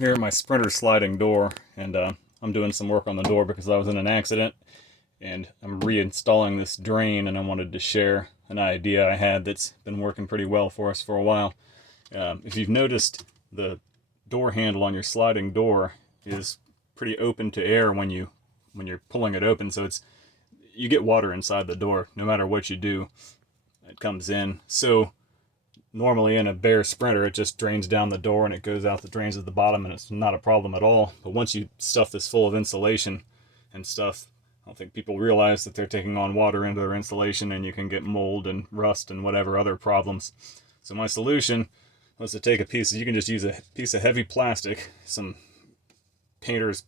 here at my Sprinter sliding door, and I'm doing some work on the door because I was in an accident, and I'm reinstalling this drain, and I wanted to share an idea I had that's been working pretty well for us for a while. If you've noticed, the door handle on your sliding door is pretty open to air when you're pulling it open, so you get water inside the door no matter what you do. It comes in. So normally in a bare Sprinter, it just drains down the door and it goes out the drains at the bottom, and it's not a problem at all. But once you stuff this full of insulation and stuff, I don't think people realize that they're taking on water into their insulation, and you can get mold and rust and whatever other problems. So my solution was to take you can just use a piece of heavy plastic, some painter's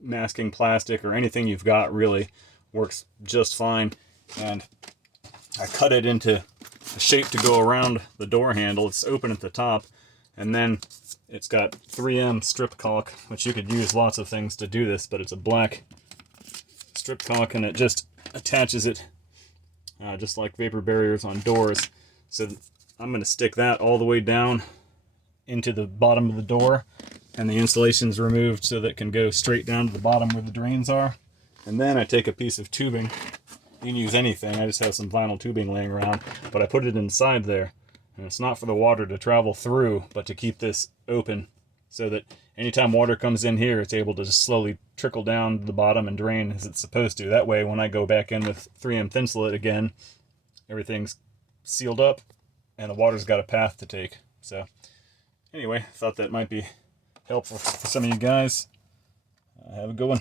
masking plastic or anything you've got, really works just fine. And I cut it into a shape to go around the door handle. It's open at the top, and then it's got 3M strip caulk, which you could use lots of things to do this, but it's a black strip caulk, and it just attaches it just like vapor barriers on doors. So I'm going to stick that all the way down into the bottom of the door, and the insulation's removed so that it can go straight down to the bottom where the drains are. And then I take a piece of tubing. You can use anything. I just have some vinyl tubing laying around, but I put it inside there. And it's not for the water to travel through, but to keep this open so that anytime water comes in here, it's able to just slowly trickle down to the bottom and drain as it's supposed to. That way, when I go back in with 3M Thinsulate again, everything's sealed up and the water's got a path to take. So anyway, I thought that might be helpful for some of you guys. Have a good one.